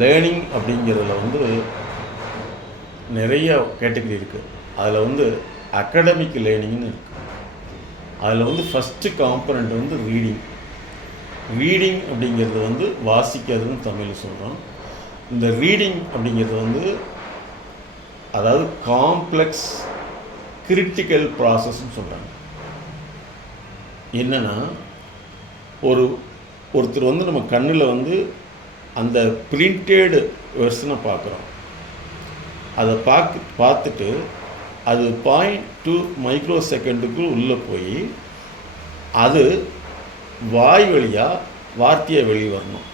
Learning அப்படிங்கிறதுல வந்து நிறைய கேட்டகரி இருக்குது. அதில் வந்து அகடமிக் லேர்னிங்னு இருக்குது. அதில் வந்து ஃபஸ்ட்டு காம்பனண்ட் வந்து ரீடிங். ரீடிங் அப்படிங்கிறது வந்து வாசிக்கிறதுன்னு தமிழில் சொல்கிறோம். இந்த ரீடிங் அப்படிங்கிறது வந்து அதாவது காம்ப்ளெக்ஸ் கிரிட்டிக்கல் ப்ராசஸ்ன்னு சொல்கிறாங்க. என்னென்னா ஒருத்தர் வந்து நம்ம கண்ணில் வந்து அந்த பிரிண்டட் வெர்ஷனை பார்க்குறோம். அதை பார்த்துட்டு அது 0.2 மைக்ரோ செகண்டுக்கு உள்ளே போய் அது வாய் வழியாக வார்த்தையை வெளியே வரணும்.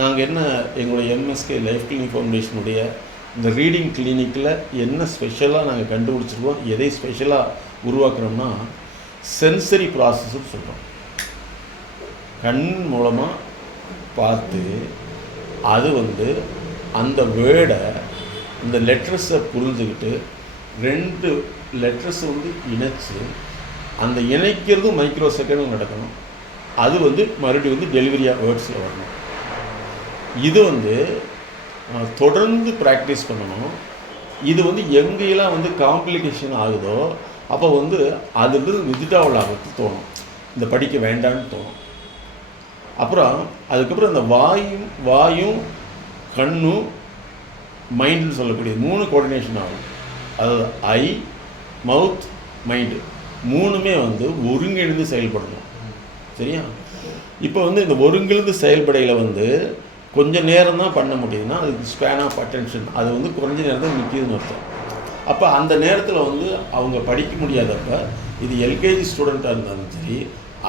நாங்கள் என்ன எங்களுடைய எம்எஸ்கே லைஃப் கிளினிக் ஃபவுண்டேஷனுடைய இந்த ரீடிங் கிளினிக்கில் என்ன ஸ்பெஷலாக நாங்கள் கண்டுபிடிச்சிருக்கோம், எதை ஸ்பெஷலாக உருவாக்குறோம்னா சென்சரி ப்ராசஸ்ன்னு சொல்கிறோம். கண் மூலமாக பார்த்து அது வந்து அந்த வேர்டை இந்த லெட்டர்ஸை புரிஞ்சுக்கிட்டு 2 லெட்டர்ஸ் வந்து இணைச்சி அந்த இணைக்கிறதும் மைக்ரோ செகண்டும் நடக்கணும். அது வந்து மறுபடியும் வந்து டெலிவரியாக வேர்ட்ஸில் வரணும். இது வந்து தொடர்ந்து ப்ராக்டிஸ் பண்ணணும். இது வந்து எங்கெல்லாம் வந்து காம்ப்ளிகேஷன் ஆகுதோ அப்போ வந்து அதுலேருந்து வித்ட்ராவல் ஆகிறது தோணும், இந்த படிக்க வேண்டான்னு தோணும். அப்புறம் அதுக்கப்புறம் இந்த வாயும் கண்ணும் மைண்டுன்னு சொல்லக்கூடிய 3 கோஆர்டினேஷன் ஆகும். அதாவது ஐ, மவுத், மைண்டு 3மே வந்து ஒருங்கிணைந்து செயல்படணும். சரியா? இப்போ வந்து இந்த ஒருங்கிணைந்து செயல்படையில் வந்து கொஞ்சம் நேரம் தான் பண்ண முடியுதுன்னா அதுக்கு ஸ்பேன் ஆஃப் அட்டென்ஷன் அது வந்து குறைஞ்ச நேரம் தான் நிற்கிதுன்னு அர்த்தம். அப்போ அந்த நேரத்தில் வந்து அவங்க படிக்க முடியாதப்ப இது எல்கேஜி ஸ்டூடெண்ட்டாக இருந்தாலும் சரி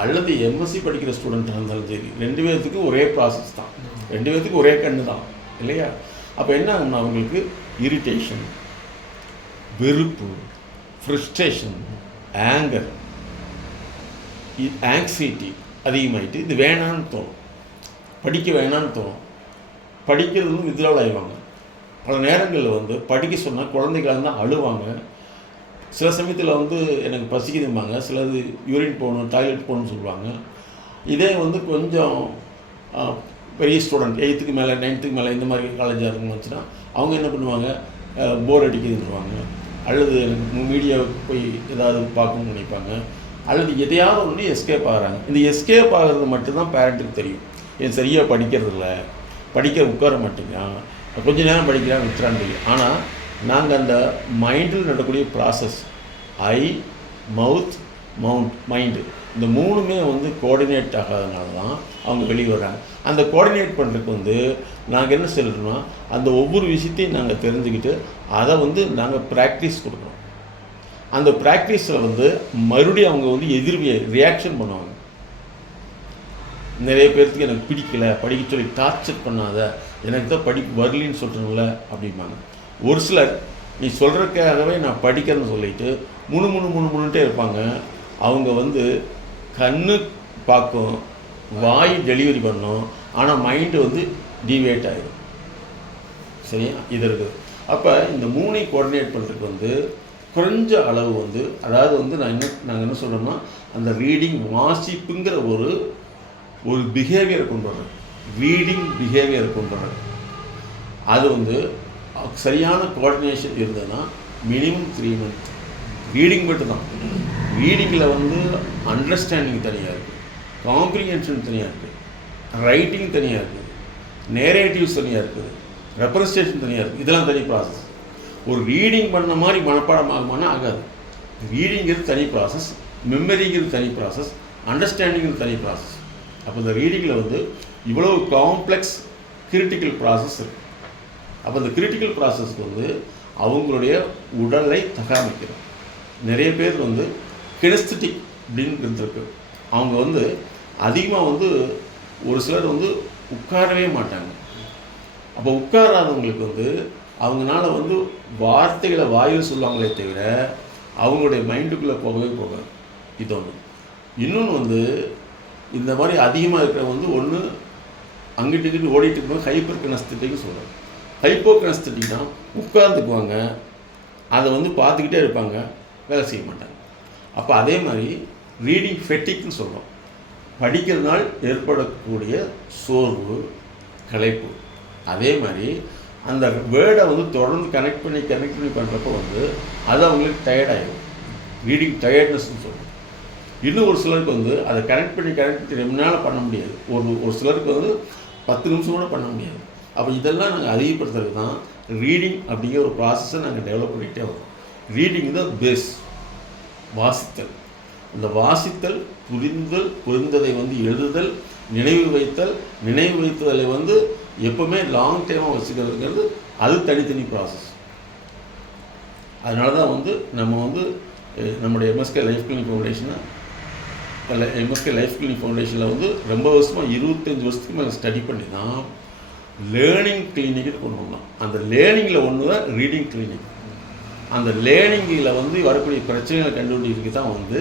அல்லது எம்எஸ்சி படிக்கிற ஸ்டூடெண்ட்டாக இருந்தாலும் சரி 2 பேர்த்துக்கும் ஒரே ப்ராசஸ் தான், 2 பேர்த்துக்கும் ஒரே கண்ணு தான் இல்லையா? அப்போ என்ன ஆகும்னா அவங்களுக்கு இரிட்டேஷன், வெறுப்பு, ஃப்ரஸ்ட்ரேஷன், ஆங்கர், ஆங்ஸைட்டி அதிகமாகிட்டு இது வேணான்னு தோணும், படிக்க வேணான்னு தோணும். படிக்கிறது வந்து வித்ட்ராவல் ஆகிடுவாங்க. பல நேரங்களில் வந்து படிக்க சொன்னால் குழந்தைகளாக இருந்தால் அழுவாங்க. சில சமயத்தில் வந்து எனக்கு பசிக்குதும்பாங்க, சிலது யூரின் போகணும், டாய்லெட் போகணும்னு சொல்லுவாங்க. இதே வந்து கொஞ்சம் பெரிய ஸ்டூடெண்ட் 8th மேலே 9th மேலே இந்த மாதிரி காலேஜாக இருக்குன்னு வச்சுன்னா அவங்க என்ன பண்ணுவாங்க, போர் அடிக்குதுன்னுவாங்க, அல்லது எனக்கு மீடியா போய் ஏதாவது பார்க்கணும்னு நினைப்பாங்க, அல்லது எதையாவது ஒன்று எஸ்கேப் ஆகிறாங்க. இந்த எஸ்கேப் ஆகிறது மட்டும்தான் பேரண்ட்டுக்கு தெரியும். ஏன் சரியாக படிக்கிறதில்ல, படிக்க உட்கார மாட்டேங்கிறான், கொஞ்ச நேரம் படிக்கிறான் விட்டுறான்னு தெரியும். ஆனால் நாங்கள் அந்த மைண்டில் நடக்கக்கூடிய ப்ராசஸ் ஐ, மவுத், மைண்டு இந்த 3மே வந்து கோஆர்டினேட் ஆகாதனால தான் அவங்க வெளியே வர்றாங்க. அந்த கோஆர்டினேட் பண்ணுறதுக்கு வந்து நாங்கள் என்ன சொல்கிறோம்னா அந்த ஒவ்வொரு விஷயத்தையும் நாங்கள் தெரிஞ்சுக்கிட்டு அதை வந்து நாங்கள் ப்ராக்டிஸ் கொடுக்குறோம். அந்த ப்ராக்டிஸில் வந்து மறுபடியும் அவங்க வந்து ரியாக்ஷன் பண்ணுவாங்க. நிறைய பேர்த்துக்கு எனக்கு பிடிக்கல, படிக்க சொல்லி டார்ச்சர் பண்ணாத, எனக்கு தான் படிப்பு வரலின்னு சொல்கிறேன்ல அப்படிம்பாங்க. ஒரு சிலர் நீ சொல்கிறதுக்காகவே நான் படிக்கிறேன்னு சொல்லிட்டு முணுமுணுன்ட்டே இருப்பாங்க. அவங்க வந்து கண்ணு பார்க்கும், வாய் டெலிவரி பண்ணும், ஆனால் மைண்டு வந்து டிவேட் ஆகிடும். சரியா? இது இருக்குது. அப்போ இந்த 3ஐ கோஆர்டினேட் பண்ணுறதுக்கு வந்து குறைஞ்ச அளவு வந்து அதாவது வந்து நாங்கள் என்ன சொல்கிறோம்னா அந்த ரீடிங் வாசிப்புங்கிற ஒரு பிஹேவியரை கொண்டு வர்றது, ரீடிங் பிஹேவியரை கொண்டு வர்றது. அது வந்து சரியான கோஆர்டினேஷன் இருந்ததுன்னா மினிமம் 3 months ரீடிங் மட்டும்தான். ரீடிங்கில் வந்து அண்டர்ஸ்டாண்டிங் தனியாக இருக்குது, காம்ப்ரிஹென்ஷன் தனியாக இருக்குது, ரைட்டிங் தனியாக இருக்குது, நேரேட்டிவ்ஸ் தனியாக இருக்குது, ரெப்ரசன்டேஷன் தனியாக இருக்குது. இதெல்லாம் தனி ப்ராசஸ். ஒரு ரீடிங் பண்ண மாதிரி மனப்பாடம் ஆகுமானா ஆகாது. ரீடிங்கிறது தனி ப்ராசஸ், மெமரிங்கிறது தனி ப்ராசஸ், அண்டர்ஸ்டாண்டிங்கிறது தனி ப்ராசஸ். அப்போ இந்த ரீடிங்கில் வந்து இவ்வளோ காம்ப்ளெக்ஸ் கிரிட்டிக்கல் ப்ராசஸ் இருக்குது. அப்போ இந்த கிரிட்டிக்கல் ப்ராசஸ்க்கு வந்து அவங்களுடைய உடலை தகாமிக்கிறோம். நிறைய பேர் வந்து கினெஸ்தட்டிக் அப்படின்னு இருந்திருக்கு. அவங்க வந்து அதிகமாக வந்து ஒரு சிலர் வந்து உட்காரவே மாட்டாங்க. அப்போ உட்காராதவங்களுக்கு வந்து அவங்களால வந்து வார்த்தைகளை வாயில் சொல்லுவாங்களே தவிர அவங்களுடைய மைண்டுக்குள்ளே போகவே போகாது. இது ஒன்று. இன்னொன்று வந்து இந்த மாதிரி அதிகமாக இருக்கிறவங்க வந்து ஒன்று அங்கிட்டு இங்கிட்டு ஓடிட்டு இருக்கும்போது ஹைப்பர் கினெஸ்தட்டிக்னு சொல்கிறாங்க. ஹைப்போ கினெஸ்தட்டிக்னா உட்கார்ந்துக்குவாங்க, அதை வந்து பார்த்துக்கிட்டே இருப்பாங்க, வேலை செய்ய மாட்டாங்க. அப்போ அதே மாதிரி ரீடிங் ஃபெட்டிக்னு சொல்கிறோம். படிக்கிறதுனால் ஏற்படக்கூடிய சோர்வு, களைப்பு. அதே மாதிரி அந்த வேர்டை வந்து தொடர்ந்து கனெக்ட் பண்ணி பண்ணுறப்போ வந்து அது அவங்களுக்கு டயர்டாயிடும். ரீடிங் டயர்ட்னஸ்ன்னு சொல்லுவோம். இன்னும் ஒரு சிலருக்கு வந்து அதை கனெக்ட் பண்ணி ரொம்ப நாள் பண்ண முடியாது. ஒரு சிலருக்கு வந்து 10 நிமிஷம் கூட பண்ண முடியாது. அப்போ இதெல்லாம் நாங்கள் அதிகப்படுத்துறதுக்கு தான் ரீடிங் அப்படிங்கிற ஒரு ப்ராசஸை நாங்கள் டெவலப் பண்ணிகிட்டே வரோம். ரீடிங் தான் பேஸ். வாசித்தல், இந்த வாசித்தல், புரிந்ததை வந்து எழுதுதல், நினைவு வைத்தலை வந்து எப்போவுமே லாங் டைமாக வச்சுக்கிறதுங்கிறது அது தனித்தனி ப்ராசஸ். அதனால தான் வந்து நம்ம வந்து நம்முடைய எம்எஸ்கே லைஃப் கிளினிக் ஃபவுண்டேஷனில் வந்து ரொம்ப வருஷமாக 25 வருஷத்துக்கு மேலே ஸ்டடி பண்ணி தான் லேர்னிங் கிளினிக்கு கொண்டு வந்தோம். அந்த லேர்னிங்கில் ஒன்று தான் ரீடிங் கிளினிக். அந்த லேர்னிங்கில் வந்து வரக்கூடிய பிரச்சனைகளை கண்டுபிடிக்கிறதுக்கு தான் வந்து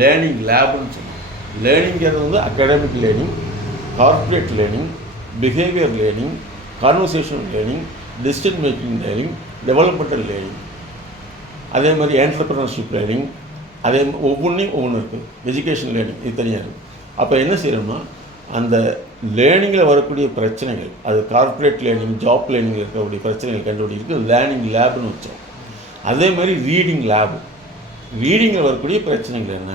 லேர்னிங் லேப்னு சொன்னோம். லேர்னிங்கிறது வந்து academic learning, corporate learning, behaviour learning, conversational learning, decision making learning, developmental learning, அதே மாதிரி என்டர்பிரினர்ஷிப் லேர்னிங், அதே ஒவ்வொன்றையும் ஒவ்வொன்று இருக்குது. எஜுகேஷன் லேர்னிங் இது தனியாக இருக்குது. அப்போ என்ன செய்யணும்னா அந்த லேர்னிங்கில் வரக்கூடிய பிரச்சனைகள், அது கார்ப்பரேட் லேர்னிங், ஜாப் லேர்னிங்கில் இருக்கக்கூடிய பிரச்சனைகள் கண்டுபிடிக்கிறதுக்கு லேர்னிங் லேப்னு வச்சோம். அதே மாதிரி ரீடிங் லேப், ரீடிங்கில் வரக்கூடிய பிரச்சனைகள் என்ன?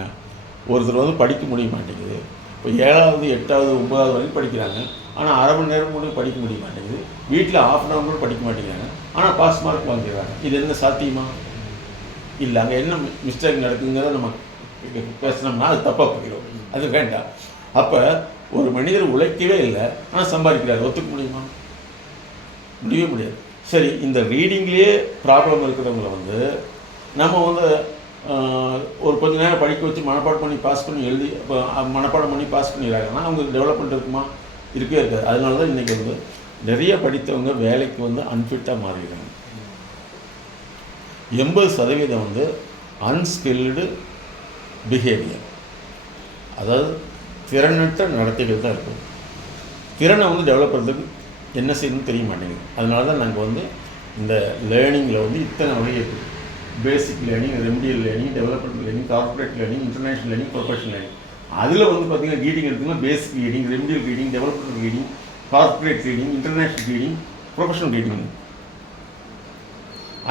ஒருத்தர் வந்து படிக்க முடிய மாட்டேங்குது. இப்போ 7வது 8வது 9வது வரைக்கும் படிக்கிறாங்க, ஆனால் அரை மணி நேரம் கூட படிக்க முடிய மாட்டேங்குது. வீட்டில் ½ அன் ஹவர் கூட படிக்க மாட்டேங்கிறாங்க, ஆனால் பாஸ் மார்க் வாங்கிடுறாங்க. இது என்ன சாத்தியமா? இல்லை. அங்கே என்ன மிஸ்டேக் நடக்குங்கிறத நம்ம பேசினோம்னா அது தப்பாக போயிடும். அது வேண்டாம். அப்போ ஒரு மனிதர் உழைக்கவே இல்லை, ஆனால் சம்பாதிக்கிறார். ஒத்துக்க முடியுமா? முடியவே முடியாது. சரி, இந்த ரீடிங்லேயே ப்ராப்ளம் இருக்கிறவங்கள வந்து நம்ம வந்து ஒரு கொஞ்ச நேரம் படிக்க வச்சு மனப்பாடம் பண்ணி பாஸ் பண்ணி எழுதி இப்போ மனப்பாடம் பண்ணி பாஸ் பண்ணிடுறாங்கன்னா அவங்களுக்கு டெவலப்மெண்ட் இருக்குமா? இருக்கவே இருக்காது. அதனால தான் இன்றைக்கி வந்து நிறைய படித்தவங்க வேலைக்கு வந்து அன்ஃபிட்டாக மாறிடுறாங்க. 80% வந்து அன்ஸ்கில்டு பிஹேவியர், அதாவது திறனற்ற நடத்தைகள் தான் இருக்கும். திறனை வந்து டெவலப் பண்ணுறதுக்கு என்ன செய்யணும்னு தெரிய மாட்டேங்குது. அதனால தான் நாங்கள் வந்து இந்த லேர்னிங்கில் வந்து இத்தனை வகை இருக்குது. Basic learning, remedial learning, development learning, corporate learning, international learning, professional learning. அதில் வந்து பார்த்திங்கன்னா ரீடிங் எடுத்துக்கலாம். Basic reading, remedial reading, development reading, corporate reading, international reading, professional reading.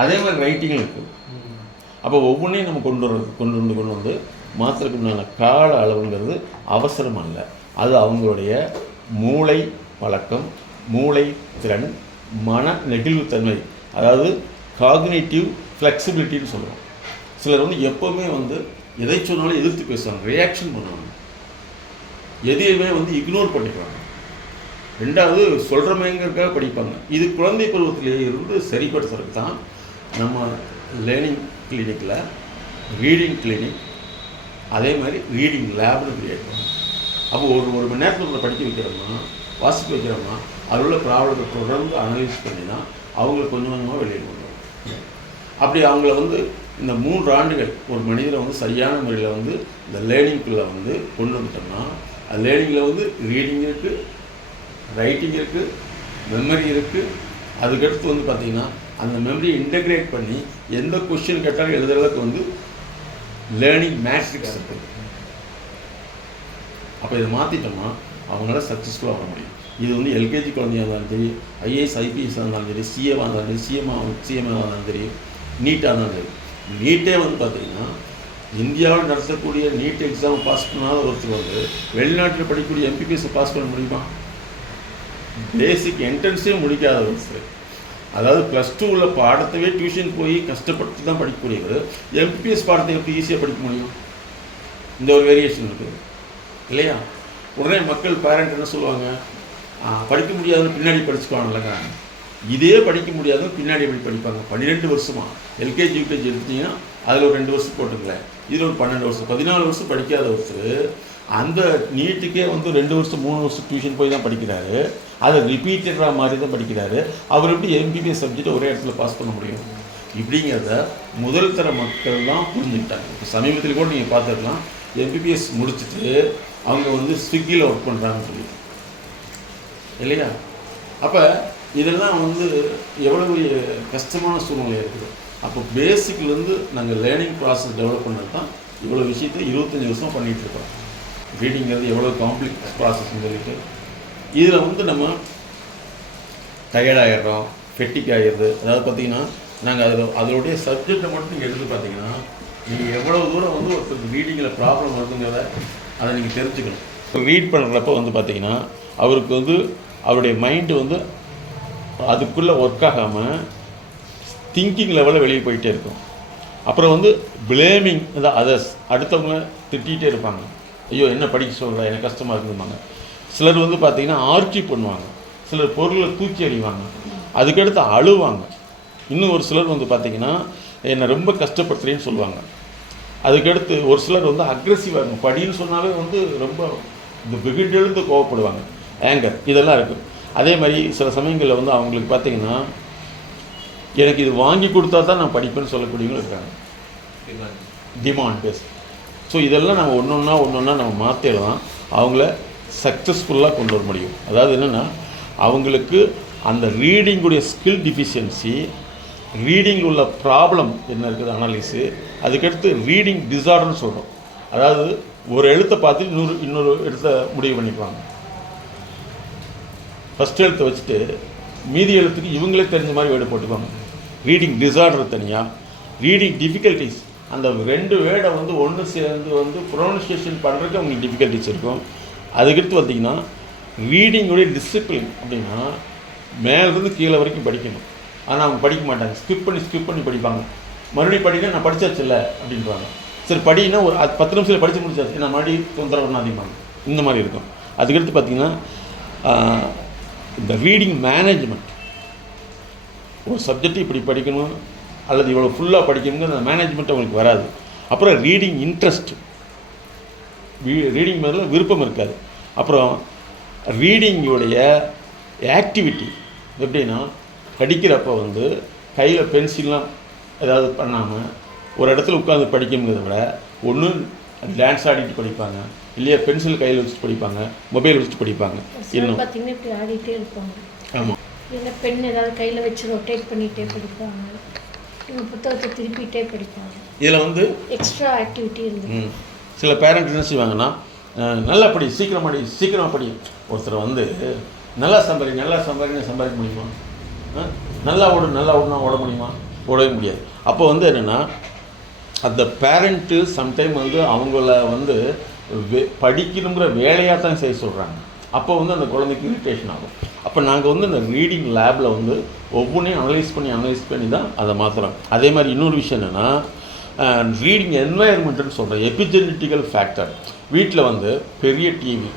அதே மாதிரி ரைட்டிங்கும் இருக்குது. அப்போ ஒவ்வொன்றையும் நம்ம கொண்டு வந்து மாத்திரக்குண்டான கால அளவுங்கிறது அவசரம் அல்ல. அது அவங்களுடைய மூளை பழக்கம், மூளை திறன், மன நெகிழ்வுத்தன்மை, அதாவது காக்னிட்டிவ் ஃப்ளெக்சிபிலிட்டின்னு சொல்லுவோம். சிலர் வந்து எப்போவுமே வந்து எதை சொன்னாலும் எதிர்த்து பேசுவாங்க, ரியாக்ஷன் பண்ணுவாங்க, எதையுமே வந்து இக்னோர் பண்ணிக்குவாங்க. ரெண்டாவது சொல்கிறமேங்கிறதுக்காக படிப்பாங்க. இது குழந்தை பருவத்திலேயே இருந்து சரிப்படுத்துறதுக்கு தான் நம்ம லேர்னிங் கிளினிக்கில் ரீடிங் கிளினிக், அதே மாதிரி ரீடிங் லேப்னு கிரியேட் பண்ணுவோம். அப்போ ஒரு மணி நேரத்தில் படிக்க வைக்கிறோம்னா, வாசிக்க வைக்கிறோம்னா, அதில் உள்ள ப்ராப்ளத்தை தொடர்ந்து அனலைஸ் பண்ணி தான் அவங்கள கொஞ்சம் கொஞ்சமாக வெளியே கொண்டு வரும். அப்படி அவங்கள வந்து இந்த 3 ஆண்டுகள் ஒரு மனிதரை வந்து சரியான முறையில் வந்து இந்த லேர்னிங்குள்ளே வந்து கொண்டு வந்துட்டோம்னா, அது லேர்னிங்கில் வந்து ரீடிங் இருக்குது, ரைட்டிங் இருக்குது, மெமரி இருக்குது. அதுக்கடுத்து வந்து பார்த்திங்கன்னா அந்த மெமரியை இன்டெகிரேட் பண்ணி எந்த கொஸ்டின் கேட்டாலும் எழுதுறதுக்கு வந்து லேர்னிங் மேட்ரிக்ஸ் இருக்குது. அப்போ இதை மாற்றிட்டோம்னா அவங்களால சக்ஸஸ்ஃபுல்லாக வர முடியும். இது வந்து எல்கேஜி குழந்தையாக இருந்தாலும் சரி, ஐஏஎஸ் ஐபிஎஸ்ஸாக இருந்தாலும் சரி, சிஏவாக இருந்தாலும் சரி, சிஎம்ஏவாக இருந்தாலும் சரி, நீட்டாக இருந்தாலும் சரி. நீட்டே வந்து பார்த்திங்கன்னா இந்தியாவில் நடத்தக்கூடிய நீட் எக்ஸாம் பாஸ் பண்ணாத ஒருத்தர் வந்து வெளிநாட்டில் படிக்கக்கூடிய எம்பிபிஎஸ்ஸை பாஸ் பண்ண முடியுமா? பேசிக் என்ட்ரன்ஸே முடிக்காத ஒருத்தர், அதாவது +2 உள்ள பாடத்தவே டியூஷன் போய் கஷ்டப்பட்டு தான் படிக்கக்கூடியவர் எம்பிபிஎஸ் பாடத்தை எப்படி ஈஸியாக படிக்க முடியும்? இந்த ஒரு வேரியேஷன் இருக்குது இல்லையா? உடனே மக்கள் பேரண்ட் என்ன சொல்லுவாங்க, படிக்க முடியாதுன்னு பின்னாடி படிச்சுக்குவாங்கல்லங்க. இதே படிக்க முடியாதுன்னு பின்னாடி எப்படி படிப்பாங்க? 12 வருஷமாக எல்கேஜி யூகேஜி எடுத்தீங்கன்னா அதில் ஒரு 2 வருஷம் போட்டுங்களேன், இதில் ஒரு 12 வருஷம், 14 வருஷம் படிக்காத ஒருத்தர் அந்த நீட்டுக்கே வந்து 2 வருஷம் 3 வருஷம் டியூஷன் போய் தான் படிக்கிறாரு. அதை ரிப்பீட்டடாக மாதிரி தான் படிக்கிறாரு. அவர் எப்படி எம்பிபிஎஸ் சப்ஜெக்டை ஒரே இடத்துல பாஸ் பண்ண முடியும்? இப்படிங்கிறத முதல் தர மக்கள் தான் புரிஞ்சுக்கிட்டாங்க. இப்போ சமீபத்தில் கூட நீங்கள் பார்த்துக்கலாம், எம்பிபிஎஸ் முடிச்சுட்டு அவங்க வந்து ஸ்விக்கியில் ஒர்க் பண்ணுறாங்கன்னு சொல்லி இல்லையா? அப்போ இதெல்லாம் வந்து எவ்வளவு கஷ்டமான சூழ்நிலை இருக்குது. அப்போ பேசிக்லேருந்து நாங்கள் லேர்னிங் ப்ராசஸ் டெவலப் பண்ணது தான் இவ்வளோ விஷயத்தை 25 வருஷமாக பண்ணிகிட்ருக்கோம். ரீடிங்கிறது எவ்வளோ காம்ப்ளெக்ஸ் ப்ராசஸ்ன்னு சொல்லிட்டு இதில் வந்து நம்ம டயர்டாகிடுறோம், ஃபெட்டிக் ஆகிடுது. அதாவது பார்த்திங்கன்னா நாங்கள் அதோடைய சப்ஜெக்டை மட்டும் நீங்கள் எடுத்து பார்த்தீங்கன்னா நீங்கள் எவ்வளோ தூரம் வந்து ஒருத்தருக்கு ரீடிங்கில் ப்ராப்ளம் வருதுங்கிறத அதை நீங்கள் தெரிஞ்சுக்கணும். இப்போ ரீட் பண்ணுறப்ப வந்து பார்த்திங்கன்னா அவருக்கு வந்து அவருடைய மைண்டு வந்து அதுக்குள்ளே ஒர்க் ஆகாமல் திங்கிங் லெவலில் வெளியே போயிட்டே இருக்கும். அப்புறம் வந்து பிளேமிங் இந்த அதர்ஸ், அடுத்தவங்க திட்டிகிட்டே இருப்பாங்க. ஐயோ என்ன படிக்க சொல்கிற, எனக்கு கஷ்டமாக இருக்குதுமாங்க. சிலர் வந்து பார்த்திங்கன்னா ஆர்ச்சி பண்ணுவாங்க, சிலர் பொருளை தூக்கி எறிவாங்க, அதுக்கடுத்து அழுவாங்க. இன்னும் ஒரு சிலர் வந்து பார்த்திங்கன்னா என்னை ரொம்ப கஷ்டப்படுத்துறேன்னு சொல்லுவாங்க. அதுக்கடுத்து ஒரு சிலர் வந்து அக்ரெசிவாக இருக்கும், படின்னு சொன்னாலே வந்து ரொம்ப இந்த வெகுண்டெழுந்து கோவப்படுவாங்க, ஆங்கர், இதெல்லாம் இருக்குது. அதே மாதிரி சில சமயங்களில் வந்து அவங்களுக்கு பார்த்திங்கன்னா எனக்கு இது வாங்கி கொடுத்தா தான் நான் படிப்பேன்னு சொல்லக்கூடியவங்களும் இருக்காங்க, டிமாண்ட் பேஸ். ஸோ இதெல்லாம் நம்ம ஒன்று ஒன்றா நம்ம மாற்றிடலாம், அவங்கள சக்ஸஸ்ஃபுல்லாக கொண்டு வர முடியும். அதாவது என்னென்னா அவங்களுக்கு அந்த ரீடிங்குடைய ஸ்கில் டிஃபிஷியன்சி, ரீடிங்கில் உள்ள ப்ராப்ளம் என்ன இருக்குது அனாலிஸு, அதுக்கடுத்து ரீடிங் டிஸார்டர்னு சொல்கிறோம். அதாவது ஒரு எழுத்தை பார்த்து இன்னொரு எழுத்தை முடிவு பண்ணிக்குவாங்க. ஃபஸ்ட் எழுத்தை வச்சுட்டு மீதி எழுத்துக்கு இவங்களே தெரிஞ்ச மாதிரி வேர்டு போட்டுக்குவாங்க. ரீடிங் டிஸார்டர் தனியாக, ரீடிங் டிஃபிகல்ட்டிஸ், அந்த 2 வேர்டை வந்து ஒன்று சேர்ந்து வந்து ப்ரொனன்சியேஷன் பண்ணுறதுக்கு அவங்களுக்கு டிஃபிகல்ட்டிஸ் இருக்கும். அதுக்கடுத்து பார்த்திங்கன்னா ரீடிங்குடைய டிசிப்ளின் அப்படின்னா மேலேருந்து கீழே வரைக்கும் படிக்கணும். ஆனால் அவங்க படிக்க மாட்டாங்க, ஸ்கிப் பண்ணி படிப்பாங்க. மறுபடியும் படிக்க நான் படித்தாச்சு இல்லை அப்படின்றாங்க. சரி படின்னா ஒரு 10 நிமிஷத்தில் படித்து முடிச்சாச்சு, நான் மறுபடியும் தொந்தரவுன்னு அதிகமாக இந்த மாதிரி இருக்கும். அதுக்கடுத்து பார்த்திங்கன்னா இந்த ரீடிங் மேனேஜ்மெண்ட், ஒரு சப்ஜெக்ட் இப்படி படிக்கணும் அல்லது இவ்வளோ ஃபுல்லாக படிக்கணுங்கிற அந்த மேனேஜ்மெண்ட் அவங்களுக்கு வராது. அப்புறம் ரீடிங் இன்ட்ரெஸ்ட், ரீடிங் மேலே விருப்பம் இருக்காது. அப்புறம் ரீடிங்குடைய ஆக்டிவிட்டி எப்படின்னா படிக்கிறப்ப வந்து கையில் பென்சில்லாம் ஏதாவது பண்ணாமல் ஒரு இடத்துல உட்காந்து படிக்கணுங்கிறத விட ஒன்று டான்ஸ் ஆடிட்டு படிப்பாங்க, இல்லையா பென்சில் கையில் வச்சுட்டு படிப்பாங்க, மொபைல் வச்சுட்டு படிப்பாங்க. இன்னும் பார்த்தீங்கன்னா இப்படி ஆடிட்டே இருப்பாங்க. ஆமாம், இல்லை பென் ஏதாவது கையில் வச்சு ரொட்டேட் பண்ணிகிட்டே படிப்பாங்க, இவங்க புத்தகத்தை திருப்பிகிட்டே படிப்பாங்க. இதில் வந்து எக்ஸ்ட்ரா ஆக்டிவிட்டி இருந்து சில பேரண்ட் என்ன செய்வாங்கன்னா நல்லா படி, சீக்கிரமாக படி. ஒருத்தர் வந்து நல்லா சம்பாதிக்க முடியுமா? நல்லா ஓடுனா ஓட முடியுமா? ஓடவே முடியாது. அப்போ வந்து என்னென்னா அந்த பேரண்ட்டு சம்டைம் வந்து அவங்கள வந்து படிக்கணுங்கிற வேலையாக தான் செய்ய சொல்கிறாங்க. அப்போ வந்து அந்த குழந்தைக்கு இரிட்டேஷன் ஆகும். அப்போ நாங்கள் வந்து இந்த ரீடிங் லேபில் வந்து ஒவ்வொன்றையும் அனலைஸ் பண்ணி தான் அதை மாற்றுறோம். அதே மாதிரி இன்னொரு விஷயம் என்னென்னா ரீடிங் என்வாயர்மெண்ட்டுன்னு சொல்கிறேன், எபிஜெனட்டிக்கல் ஃபேக்டர். வீட்டில் வந்து பெரிய டிவி,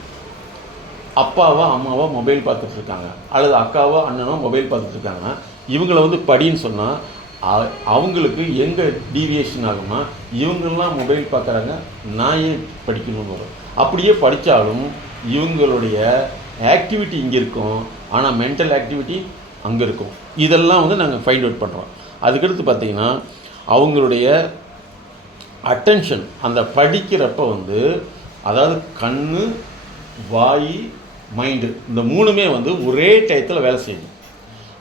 அப்பாவோ அம்மாவோ மொபைல் பார்த்துட்ருக்காங்க, அல்லது அக்காவோ அண்ணனோ மொபைல் பார்த்துட்ருக்காங்கன்னா இவங்கள வந்து படின்னு சொன்னால் அவங்களுக்கு எங்கே டீவியேஷன் ஆகுமா, இவங்கெல்லாம் மொபைல் பார்க்குறாங்க, நான் ஏன் படிக்கணும்னு வரும். அப்படியே படித்தாலும் இவங்களுடைய ஆக்டிவிட்டி இங்கே இருக்கும், ஆனால் மென்டல் ஆக்டிவிட்டி அங்கே இருக்கும். இதெல்லாம் வந்து நாங்கள் ஃபைண்ட் அவுட் பண்ணுறோம். அதுக்கடுத்து பார்த்திங்கன்னா அவங்களுடைய அட்டென்ஷன், அந்த படிக்கிறப்ப வந்து அதாவது கண், வாய், மைண்டு, இந்த 3மே வந்து ஒரே டயத்தில் வேலை செய்யணும்.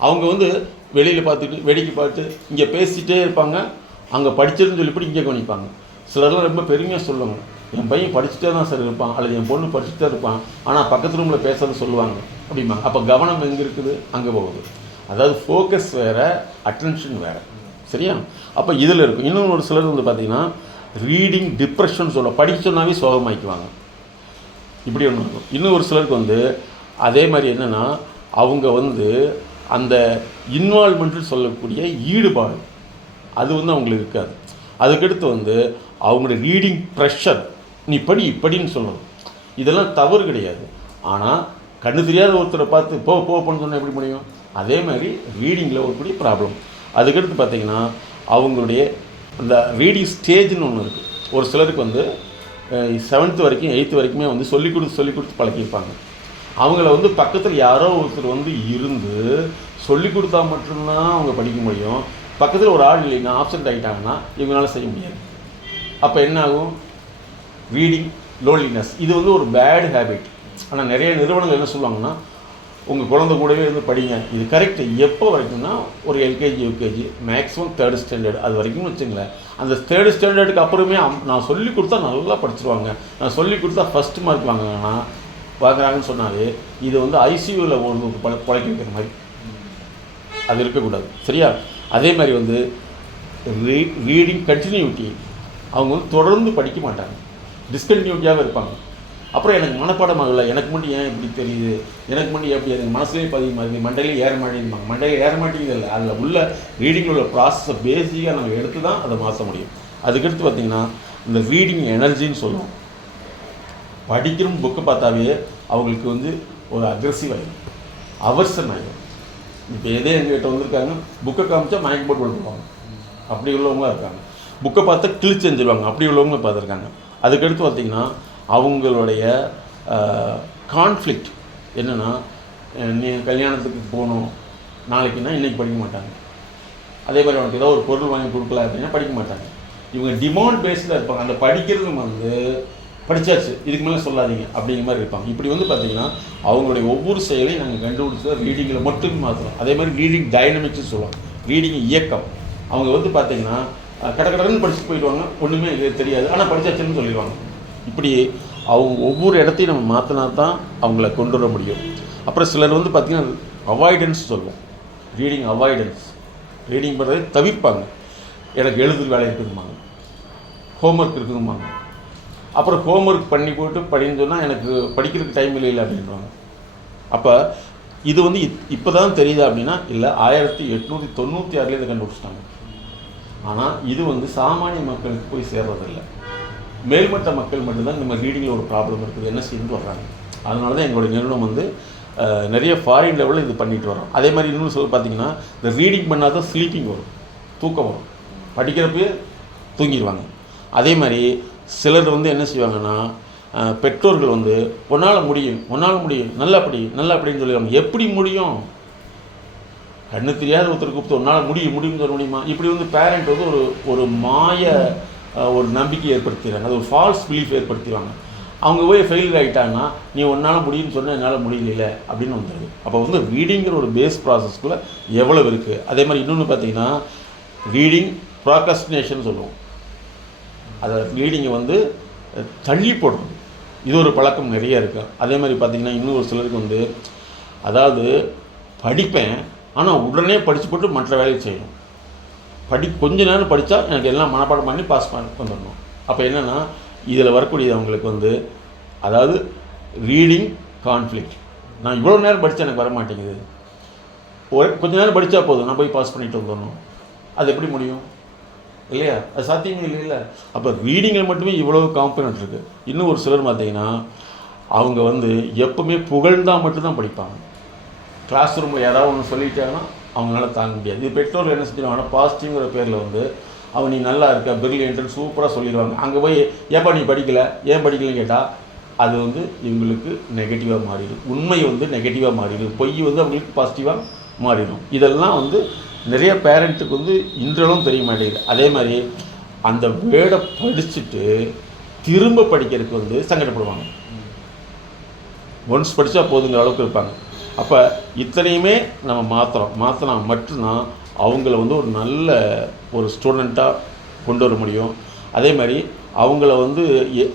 அவங்க வந்து வெளியில் பார்த்துட்டு வேடிக்கை பார்த்து இங்கே பேசிகிட்டே இருப்பாங்க, அங்கே படிச்சிருன்னு சொல்லிப்படி இங்கே கவனிப்பாங்க. சிலர்லாம் ரொம்ப பெருமையாக சொல்லுவாங்க, என் பையன் படிச்சுட்டே தான் சார் இருப்பான், அல்லது என் பொண்ணு படிச்சுட்டே இருப்பான், ஆனால் பக்கத்து ரூமில் பேசுறது சொல்லுவாங்க அப்படிம்பாங்க. அப்போ கவனம் எங்கே இருக்குது? அங்கே போகுது. அதாவது ஃபோக்கஸ் வேறு, அட்டென்ஷன் வேறு, சரியா? அப்போ இதில் இருக்கும். இன்னும் ஒரு சிலர் வந்து பார்த்திங்கன்னா ரீடிங் டிப்ரெஷன் சொல்ல, படிக்க சொன்னாவே சோகமாக்கிக்குவாங்க, இப்படி ஒன்று இருக்கும். இன்னும் ஒரு சிலருக்கு வந்து அதே மாதிரி என்னென்னா அவங்க வந்து அந்த இன்வால்மெண்ட்டு சொல்லக்கூடிய ஈடுபாடு அது வந்து அவங்களுக்கு இருக்காது. அதுக்கடுத்து வந்து அவங்களோட ரீடிங் ப்ரெஷர், நீ படின்னு சொல்லணும், இதெல்லாம் தவறு கிடையாது. ஆனால் கண்ணு தெரியாத ஒருத்தரை பார்த்து போன்னு சொன்னால் எப்படி முடியும்? அதே மாதிரி ரீடிங்கில் ஒரு பெரிய ப்ராப்ளம். அதுக்கடுத்து பார்த்திங்கன்னா அவங்களுடைய அந்த ரீடிங் ஸ்டேஜ்னு ஒன்று இருக்குது. ஒரு சிலருக்கு வந்து 7th வரைக்கும் 8th வரைக்குமே வந்து சொல்லிக் கொடுத்து பழக்கியிருப்பாங்க. அவங்கள வந்து பக்கத்தில் யாரோ ஒருத்தர் வந்து இருந்து சொல்லிக் கொடுத்தா மட்டும்தான் அவங்க படிக்க முடியும். பக்கத்தில் ஒரு ஆள் இல்லைன்னா ஆப்சென்ட் ஆகிட்டாங்கன்னா இவங்களால செய்ய முடியாது. அப்போ என்ன ஆகும்? ரீடிங் லோன்லினஸ், இது வந்து ஒரு பேட் ஹேபிட். ஆனால் நிறைய நிறுவனங்கள் என்ன சொல்லுவாங்கன்னா உங்கள் குழந்தை கூடவே இருந்து படிங்க, இது கரெக்டு. எப்போ வரைக்கும்னா ஒரு LKG UKG maximum 3rd standard அது வரைக்கும் வச்சுங்களேன். அந்த 3rd ஸ்டாண்டர்டுக்கு அப்புறமே நான் சொல்லி கொடுத்தா நல்லா படிச்சுருவாங்க, நான் சொல்லி கொடுத்தா ஃபஸ்ட் மார்க் வாங்குறாங்கன்னு சொன்னாலே இது வந்து ஐசியூவில் ஒன்று பழக்கி வைக்கிற மாதிரி. அது இருக்கக்கூடாது. சரியா? அதே மாதிரி வந்து ரீடிங் கண்டினியூட்டி, அவங்க வந்து தொடர்ந்து படிக்க மாட்டாங்க, டிஸ்கண்டினியூட்டியாகவே இருப்பாங்க. அப்புறம் எனக்கு மனப்பாடம் ஆகலை, எனக்கு மட்டும் ஏன் இப்படி தெரியுது, எனக்கு மட்டும் எப்படி எனக்கு மனசுலேயே பதிவு மாதிரி மண்டையிலே ஏற மாட்டேங்குது. மண்டையில் ஏற மாட்டேங்குது இல்லை, அதில் உள்ள ரீடிங்கில் உள்ள ப்ராசஸை பேசிக்காக நம்ம எடுத்து தான் அதை மாற்ற முடியும். அதுக்கடுத்து பார்த்திங்கன்னா இந்த ரீடிங் எனர்ஜின்னு சொல்லுவோம். படிக்கிற புக்கை பார்த்தாவே அவங்களுக்கு வந்து ஒரு அக்ரெசிவ் ஆகிடும், அவர்சன் ஆகிடும். இப்போ எதே எங்ககிட்ட வந்திருக்காங்க, புக்கை காமிச்சா மயக்கம் போட்டு விழுந்துருவாங்க, அப்படி உள்ளவங்களாம் இருக்காங்க. புக்கை பார்த்தா கிழிச்சு செஞ்சுருவாங்க, அப்படி உள்ளவங்க பார்த்துருக்காங்க. அதுக்கடுத்து பார்த்திங்கன்னா அவங்களுடைய கான்ஃப்ளிக்ட் என்னென்னா, நீ கல்யாணத்துக்கு போகணும் நாளைக்குன்னா இன்றைக்கி படிக்க மாட்டாங்க. அதே மாதிரி அவனுக்கு ஏதோ ஒரு பொருள் வாங்கி கொடுக்கல அப்படின்னா படிக்க மாட்டாங்க. இவங்க டிமாண்ட் பேஸில் இருப்பாங்க. அந்த படிக்கிறது வந்து படித்தாச்சு, இதுக்கு மேலே சொல்லாதீங்க அப்படிங்கிற மாதிரி இருப்பாங்க. இப்படி வந்து பார்த்திங்கன்னா அவங்களுடைய ஒவ்வொரு செயலையும் நாங்கள் கண்டுபிடிச்சத ரீடிங்கில் மட்டும் மாற்றணும். அதே மாதிரி ரீடிங் டைனமிக்ஸ்னு சொல்லுவாங்க, ரீடிங் இயக்கம். அவங்க வந்து பார்த்திங்கன்னா கடற்கடன்னு படிச்சுட்டு போயிடுவாங்க, ஒன்றுமே தெரியாது, ஆனால் படித்தாச்சுன்னு சொல்லிடுவாங்க. இப்படி அவங்க ஒவ்வொரு இடத்தையும் நம்ம மாற்றினா தான் அவங்கள கொண்டு வர முடியும். அப்புறம் சிலர் வந்து பார்த்திங்கன்னா அவாய்டன்ஸ் சொல்லுவோம், ரீடிங் அவாய்டன்ஸ், ரீடிங் பண்ணுறதை தவிர்ப்பாங்க. எனக்கு எழுதுற வேலை இருக்குதுமாங்க, ஹோம்ஒர்க் இருக்குதுமாங்க. அப்புறம் ஹோம்ஒர்க் பண்ணி போட்டு படின்னு சொன்னால் எனக்கு படிக்கிறதுக்கு டைம் இல்லை அப்படின்றாங்க. அப்போ இது வந்து இப்போ தான் தெரியுதா அப்படின்னா இல்லை, 1896 இதை கண்டுபிடிச்சிட்டாங்க. ஆனால் இது வந்து சாமானிய மக்களுக்கு போய் சேர்றதில்லை. மேல்மட்ட மக்கள் மட்டும்தான் இந்த மாதிரி ரீடிங்கில் ஒரு ப்ராப்ளம் இருக்குது, என்ன செய்யணும்னு வர்றாங்க. அதனால தான் எங்களுடைய நிறுவனம் வந்து நிறைய ஃபாரின் லெவலில் இது பண்ணிட்டு வரோம். அதே மாதிரி இன்னொன்று சொல்ல பார்த்தீங்கன்னா, இந்த ரீடிங் பண்ணால் தான் ஸ்லீப்பிங் வரும், தூக்கம் வரும், படிக்கிறப்பே தூங்கிடுவாங்க. அதே மாதிரி சிலர் வந்து என்ன செய்வாங்கன்னா, பெற்றோர்கள் வந்து உன்னால் முடியும் நல்லா அப்படின்னு சொல்லிடுவாங்க. எப்படி முடியும்? கண்ணு தெரியாத ஒருத்தர் கூப்பிட்டு உன்னால் முடியும்னு சொல்ல முடியுமா? இப்படி வந்து பேரண்ட் வந்து ஒரு மாய ஒரு நம்பிக்கை ஏற்படுத்திடுறாங்க, அது ஒரு ஃபால்ஸ் பிலீஃப் ஏற்படுத்திடுவாங்க. அவங்க போய் ஃபெயிலியர் ஆகிட்டாங்கன்னா, நீ உன்னால் முடியும்னு சொன்னால் என்னால் முடியல அப்படின்னு வந்துடுது. அப்போ வந்து ரீடிங்கிற ஒரு பேஸ் ப்ராசஸ்க்குள்ளே எவ்வளோ இருக்குது. அதே மாதிரி இன்னொன்று பார்த்தீங்கன்னா, ரீடிங் ப்ராக்ரஸ்டினேஷன் சொல்லுவோம். அதை ரீடிங்கை வந்து தள்ளி போடுறது, இது ஒரு பழக்கம் நிறைய இருக்குது. அதே மாதிரி பார்த்திங்கன்னா இன்னொரு சிலருக்கு வந்து, அதாவது படிப்பேன் ஆனால் உடனே படித்து போட்டு மற்ற வேலையை செய்யணும். கொஞ்ச நேரம் படித்தா எனக்கு எல்லாம் மனப்பாடம் பண்ணி பாஸ் பண்ணி வந்துடணும். அப்போ என்னென்னா இதில் வரக்கூடியது அவங்களுக்கு வந்து, அதாவது ரீடிங் கான்ஃப்ளிக்ட். நான் இவ்வளோ நேரம் படித்தா எனக்கு வர மாட்டேங்குது, கொஞ்ச நேரம் படித்தா போதும் நான் போய் பாஸ் பண்ணிட்டு வந்துடணும். அது எப்படி முடியும் இல்லையா? அது சாத்தியமே இல்லை. அப்போ ரீடிங்கில் மட்டுமே இவ்வளோ காம்பனன்ட் இருக்குது. இன்னும் ஒரு சிலர் பார்த்தீங்கன்னா அவங்க வந்து எப்பவுமே புகழ்ந்தால் மட்டும்தான் படிப்பாங்க. கிளாஸ் ரூமில் யாராவது ஒன்று சொல்லிட்டாங்கன்னா அவங்களால தாங்க முடியாது. இது பெற்றோர்கள் என்ன செஞ்சிருவாங்கன்னா, பாசிட்டிவ்ங்கிற பேரில் வந்து அவன் நீ நல்லா இருக்க பிரில்லியன்ட்னு சூப்பராக சொல்லிடுவாங்க. அங்கே போய் ஏப்பா நீ படிக்கலை, ஏன் படிக்கலைன்னு கேட்டால் அது வந்து இவங்களுக்கு நெகட்டிவாக மாறிடும். உண்மை வந்து நெகட்டிவாக மாறிடும், பொய் வந்து அவங்களுக்கு பாசிட்டிவாக மாறிடும். இதெல்லாம் வந்து நிறைய பேரண்ட்டுக்கு வந்து இன்றளவும் தெரிய மாட்டேங்குது. அதே மாதிரி அந்த வேர்டை படிச்சுட்டு திரும்ப படிக்கிறதுக்கு வந்து சங்கடப்படுவாங்க. ஒன்ஸ் படித்தா போதுங்கிற அளவுக்கு இருப்பாங்க. அப்போ இத்தனையுமே நம்ம மாற்றினா மட்டும்தான் அவங்கள வந்து ஒரு நல்ல ஒரு ஸ்டூடெண்ட்டாக கொண்டு வர முடியும். அதே மாதிரி அவங்கள வந்து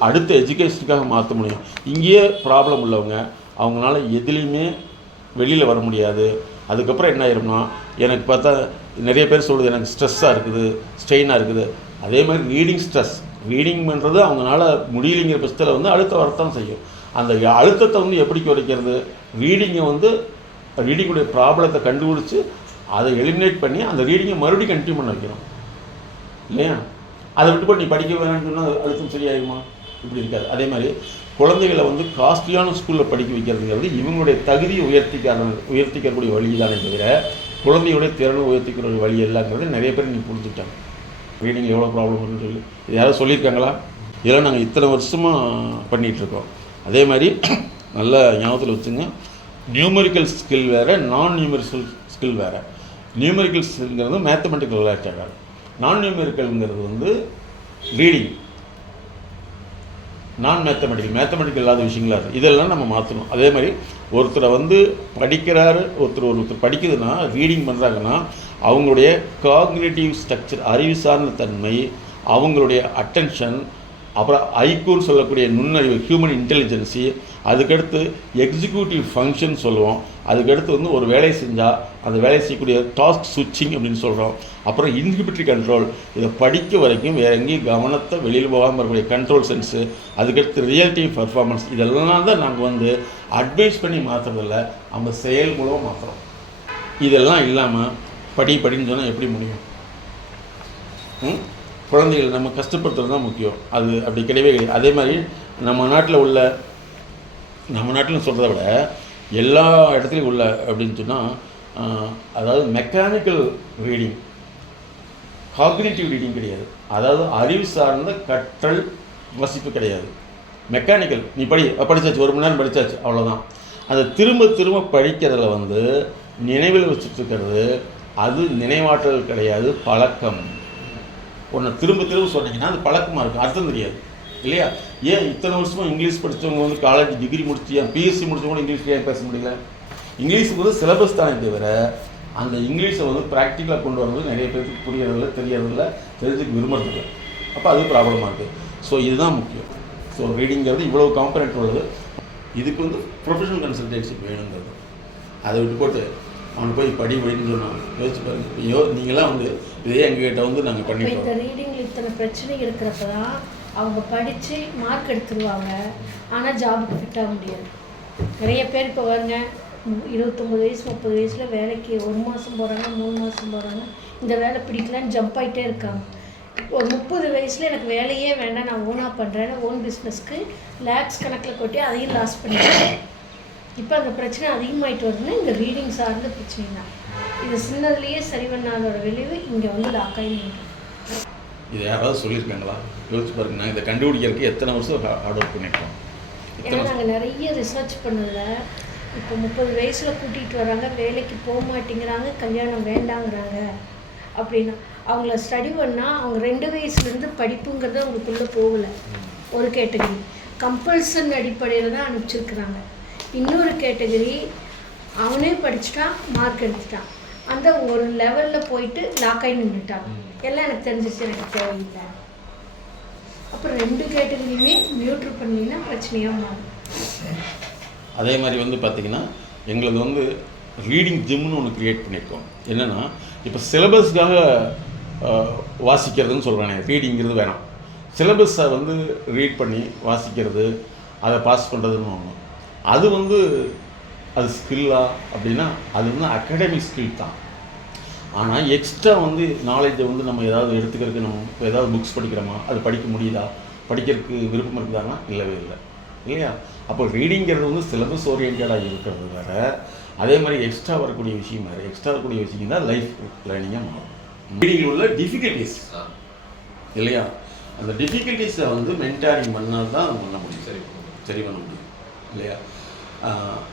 அடுத்த எஜுகேஷனுக்காக மாற்ற முடியும். இங்கேயே ப்ராப்ளம் உள்ளவங்க அவங்களால எதுலேயுமே வெளியில் வர முடியாது. அதுக்கப்புறம் என்ன ஆயிரும்னா, எனக்கு பார்த்தா நிறைய பேர் சொல்லுது எனக்கு ஸ்ட்ரெஸ்ஸாக இருக்குது, ஸ்ட்ரெயினாக இருக்குது. அதே மாதிரி ரீடிங் ஸ்ட்ரெஸ், ரீடிங் பண்ணுறது அவங்களால முடியலைங்கிற பட்சத்தில் வந்து அழுத்தம் வரத்தான் செய்யும். அந்த அழுத்தத்தை வந்து எப்படி குறைக்கிறது? ரீடிங்கை வந்து ரீடிங்குடைய ப்ராப்ளத்தை கண்டுபிடிச்சி அதை எலிமினேட் பண்ணி அந்த ரீடிங்கை மறுபடியும் கண்டினியூ பண்ண வைக்கணும் இல்லையா? அதை விட்டு போட்டு நீ படிக்க வேணும்னு சொன்னால் அழுத்தம் சரியாகுமா? இப்படி இருக்காது. அதே மாதிரி குழந்தைகளை வந்து காஸ்ட்லியான ஸ்கூலில் படிக்க வைக்கிறதுங்கிறது இவங்களுடைய தகுதியை உயர்த்திக்கக்கூடிய வழி தானே தவிர குழந்தையுடைய திறனை உயர்த்திக்கிற வழி எல்லாங்கிறது நிறைய பேர் நீங்கள் புரிஞ்சுட்டாங்க. ரீடிங் எவ்வளோ ப்ராப்ளம் இருக்குன்னு சொல்லி இது யாராவது சொல்லியிருக்காங்களா? இதெல்லாம் நாங்கள் இத்தனை வருஷமாக பண்ணிகிட்ருக்கோம். அதே மாதிரி நல்லா ஞாபகத்தில் வச்சுங்க, நியூமெரிக்கல் ஸ்கில் வேறு, நான் நியூமெரிக்கல் ஸ்கில் வேறு. நியூமெரிக்கல் ஸ்கில்ங்கிறது மேத்தமெட்டிக்கல் ரிலேட்டட், நான் நியூமெரிக்கல்ங்கிறது வந்து ரீடிங், நான் மேத்தமெட்டிக்கல் இல்லாத விஷயங்களா இருக்குது. இதெல்லாம் நம்ம மாற்றணும். அதே மாதிரி ஒருத்தரை வந்து படிக்கிறாரு, ஒருத்தர் படிக்குதுன்னா ரீடிங் பண்ணுறாங்கன்னா அவங்களுடைய காக்னிட்டிவ் ஸ்ட்ரக்சர், அறிவு சார்ந்த தன்மை, அவங்களுடைய அட்டென்ஷன், அப்புறம் ஐக்யூன்னு சொல்லக்கூடிய நுண்ணறிவு ஹியூமன் இன்டெலிஜென்சி, அதுக்கடுத்து எக்ஸிக்யூட்டிவ் ஃபங்க்ஷன் சொல்லுவோம், அதுக்கடுத்து வந்து ஒரு வேலை செஞ்சால் அந்த வேலை செய்யக்கூடிய டாஸ்க் சுவிட்சிங் அப்படின்னு சொல்கிறோம், அப்புறம் இன்ஹிபிட்டரி கண்ட்ரோல். இதை படிக்க வரைக்கும் வேறு எங்கேயும் கவனத்தை வெளியில் போகாமல் இருக்கக்கூடிய கண்ட்ரோல் சென்ஸு, அதுக்கடுத்து ரியல் டைம் பர்ஃபார்மன்ஸ், இதெல்லாம் தான் நாங்கள் வந்து அட்வைஸ் பண்ணி மாற்றுறதில்ல, நம்ம செயல் மூலம் மாற்றுறோம். இதெல்லாம் இல்லாமல் படின்னு சொன்னால் எப்படி முடியும்? குழந்தைகள் நம்ம கஷ்டப்படுத்துறது தான் முக்கியம். அது அப்படி கிடையவே கிடையாது. அதே மாதிரி நம்ம நாட்டில் சொல்கிறத விட எல்லா இடத்துலையும் உள்ள அப்படின்னு சொன்னால், அதாவது மெக்கானிக்கல் ரீடிங், காக்னிட்டிவ் ரீடிங் கிடையாது. அதாவது அறிவு சார்ந்த கற்றல் வாசிப்பு கிடையாது. மெக்கானிக்கல், நீ படித்தாச்சு, 1 மணி நேரம் படித்தாச்சு, அவ்வளோதான். அதை திரும்ப படிக்கிறதுல வந்து நினைவில் வச்சுட்ருக்கிறது, அது நினைவாற்றல் கிடையாது, பழக்கம். ஒன்று திரும்ப சொன்னீங்கன்னா அது பழக்கமாக இருக்கும், அர்த்தம் தெரியாது இல்லையா? ஏன் இத்தனை வருஷமாக இங்கிலீஷ் படித்தவங்க வந்து காலேஜ் டிகிரி முடிச்சு பிஎஸ்சி முடிச்சவங்க இங்கிலீஷ்லேயே பேச முடியல? இங்கிலீஷுக்கு வந்து சிலபஸ் தானே தவிர அந்த இங்கிலீஷை வந்து ப்ராக்டிக்கலாக கொண்டு வரது நிறைய பேருக்கு புரியறதில்ல, தெரியறதில்ல, தெரிஞ்சுக்க விரும்புறதில்லை. அப்போ அது ப்ராப்ளமாக இருக்குது. ஸோ இதுதான் முக்கியம். ஸோ ரீடிங்கிறது இவ்வளோ காம்பனண்ட் உள்ளது. இதுக்கு வந்து ப்ரொஃபஷனல் கன்சல்டேன்சி வேணுங்கிறது. அதை விட்டு போட்டு அவனை போய் படின்னு சொன்னாங்க. யோசிச்சு பாருங்க. நீங்களாம் வந்து இதே எங்ககிட்ட வந்து நாங்கள் பண்ணிட்டோம். இந்த ரீடிங்கில் இத்தனை பிரச்சனை இருக்கிறப்ப தான் அவங்க படித்து மார்க் எடுத்துருவாங்க, ஆனால் ஜாபுக்கு ஃபிட் ஆக முடியாது. நிறைய பேர் இப்போ வருங்க 29 வயசு 30 வயசில் வேலைக்கு 1 மாதம் போகிறாங்க, 3 மாதம் போகிறாங்க, இந்த வேலை பிடிக்கலன்னு ஜம்ப் ஆகிட்டே இருக்காங்க. ஒரு 30 வயசில் எனக்கு வேலையே வேண்டாம், நான் ஓனாக பண்ணுறேன்னு ஓன் பிஸ்னஸ்க்கு லேக்ஸ் கணக்கில் கொட்டி அதையும் லாஸ் பண்ணிடுறேன். இப்போ அந்த பிரச்சனை அதிகமாகிட்டு வருதுன்னா இந்த ரீடிங் சார்ந்த பிரச்சனை தான். இது சின்னதுலேயே சரி பண்ணாதோட விளைவு இங்கே வந்து லாக்காகி. இது யாராவது சொல்லியிருக்காங்களா? யோசிச்சு பாருங்க. நாங்கள் இதை கண்டுபிடிக்கிறதுக்கு எத்தனை வருஷம் ஹார்ட் ஒர்க் பண்ணியிருக்கோம். ஏன்னா நாங்கள் நிறைய ரிசர்ச் பண்ணதில் இப்போ 30 வயசில் கூட்டிகிட்டு வராங்க, வேலைக்கு போக மாட்டேங்கிறாங்க, கல்யாணம் வேண்டாங்கிறாங்க. அப்படின்னா அவங்கள ஸ்டடி பண்ணால் அவங்க 2 வயசுலேருந்து படிப்புங்கிறது அவங்களுக்குள்ளே போகலை. ஒரு கேட்டகரி கம்பல்சன் அடிப்படையில் தான் அனுப்பிச்சிருக்கிறாங்க. இன்னொரு கேட்டகரி அவனே படிச்சுட்டான், மார்க் எடுத்துட்டான், அந்த ஒரு லெவலில் போயிட்டு லாக்காகி நின்றுட்டான். எல்லாம் எனக்கு தெரிஞ்சிச்சு, எனக்கு தேவையில்லை. அப்புறம் 2 கேட்டகரியுமே நியூட்ரு பண்ணிங்கன்னா பிரச்சனையாக மாறும். அதே மாதிரி வந்து பார்த்திங்கன்னா எங்களுக்கு வந்து ரீடிங் ஜிம்னு ஒன்று க்ரியேட் பண்ணியிருக்கோம். என்னென்னா இப்போ சிலபஸ்க்காக வாசிக்கிறதுன்னு சொல்கிறானே, ரீடிங்கிறது வேணாம். சிலபஸை வந்து ரீட் பண்ணி வாசிக்கிறது, அதை பாஸ் பண்ணுறதுன்னு ஒன்று. அது வந்து அது ஸ்கில்லா அப்படின்னா அது வந்து அகாடமிக் ஸ்கில் தான். ஆனால் எக்ஸ்ட்ரா வந்து நாலேஜை வந்து நம்ம ஏதாவது எடுத்துக்கிறதுக்கு நம்ம ஏதாவது புக்ஸ் படிக்கிறோமா, அது படிக்க முடியுதா, படிக்கிறதுக்கு விருப்பம் இருக்குதான்னா இல்லவே இல்லை இல்லையா? அப்போ ரீடிங்கிறது வந்து சிலபஸ் ஓரியன்டாக இருக்கிறது வேறு, அதே மாதிரி எக்ஸ்ட்ரா வரக்கூடிய விஷயம் வேறு. எக்ஸ்ட்ரா வரக்கூடிய விஷயம் தான் லைஃப் லேர்னிங்காக மாறும். ரீடிங்கில் உள்ள டிஃபிகல்ட்டிஸ் இல்லையா, அந்த டிஃபிகல்ட்டிஸை வந்து மென்டாரிங் பண்ணால் தான் பண்ண முடியும், சரி பண்ண முடியும் இல்லையா?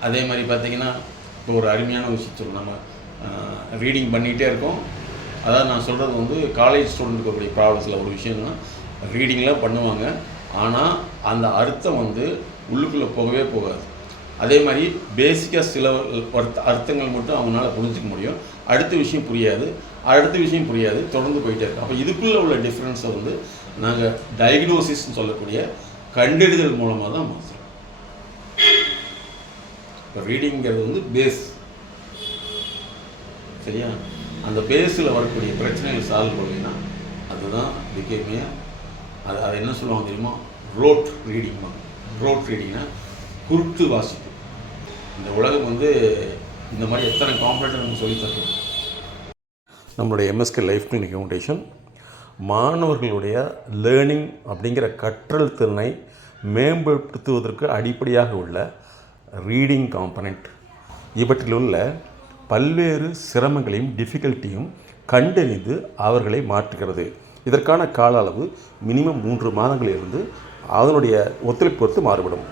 அதே மாதிரி பார்த்திங்கன்னா இப்போ ஒரு அருமையான விஷயம் சொல்லணும். நம்ம ரீடிங் பண்ணிகிட்டே இருக்கோம். அதாவது நான் சொல்கிறது வந்து காலேஜ் ஸ்டூடெண்ட் இருக்கக்கூடிய ப்ராப்ளம்ஸில் ஒரு விஷயம்னா ரீடிங்லாம் பண்ணுவாங்க, ஆனால் அந்த அர்த்தம் வந்து உள்ளுக்குள்ளே போகவே போகாது. அதே மாதிரி பேசிக்காக சில அர்த்தங்கள் மட்டும் அவங்களால புரிஞ்சிக்க முடியும், அடுத்த விஷயம் புரியாது, தொடர்ந்து போயிட்டே இருக்கும். அப்போ இதுக்குள்ளே உள்ள டிஃப்ரென்ஸை வந்து நாங்கள் டயக்னோசிஸ்ன்னு சொல்லக்கூடிய கண்டறிதல் மூலமாக தான் மாற்றுறோம். இப்போ ரீடிங்கிறது வந்து பேஸ், சரியா? அந்த பேஸில் வரக்கூடிய பிரச்சனைகள் சால்வ் பண்ணிங்கன்னா அதுதான் பிகேமே. அது என்ன சொல்லுவாங்க தெரியுமா? ரோட் ரீடிங்னா குருட்டு வாசிப்பு. இந்த உலகம் வந்து இந்த மாதிரி எத்தனை காம்பனண்ட் நம்ம சொல்லித்தரோம். நம்மளுடைய எம்எஸ்கே லைஃப் கிளினிக் ஃபவுண்டேஷன் மாணவர்களுடைய லேர்னிங் அப்படிங்கிற கற்றல் திறனை மேம்படுத்துவதற்கு அடிப்படையாக உள்ள ரீடிங் காம்பனண்ட் இவற்றிலுள்ள பல்வேறு சிரமங்களையும் டிஃபிகல்ட்டியும் கண்டறிந்து அவர்களை மாற்றுகிறது. இதற்கான கால அளவு மினிமம் 3 மாதங்களிலிருந்து அதனுடைய ஒத்துழைப்பு பொறுத்து மாறுபடும்.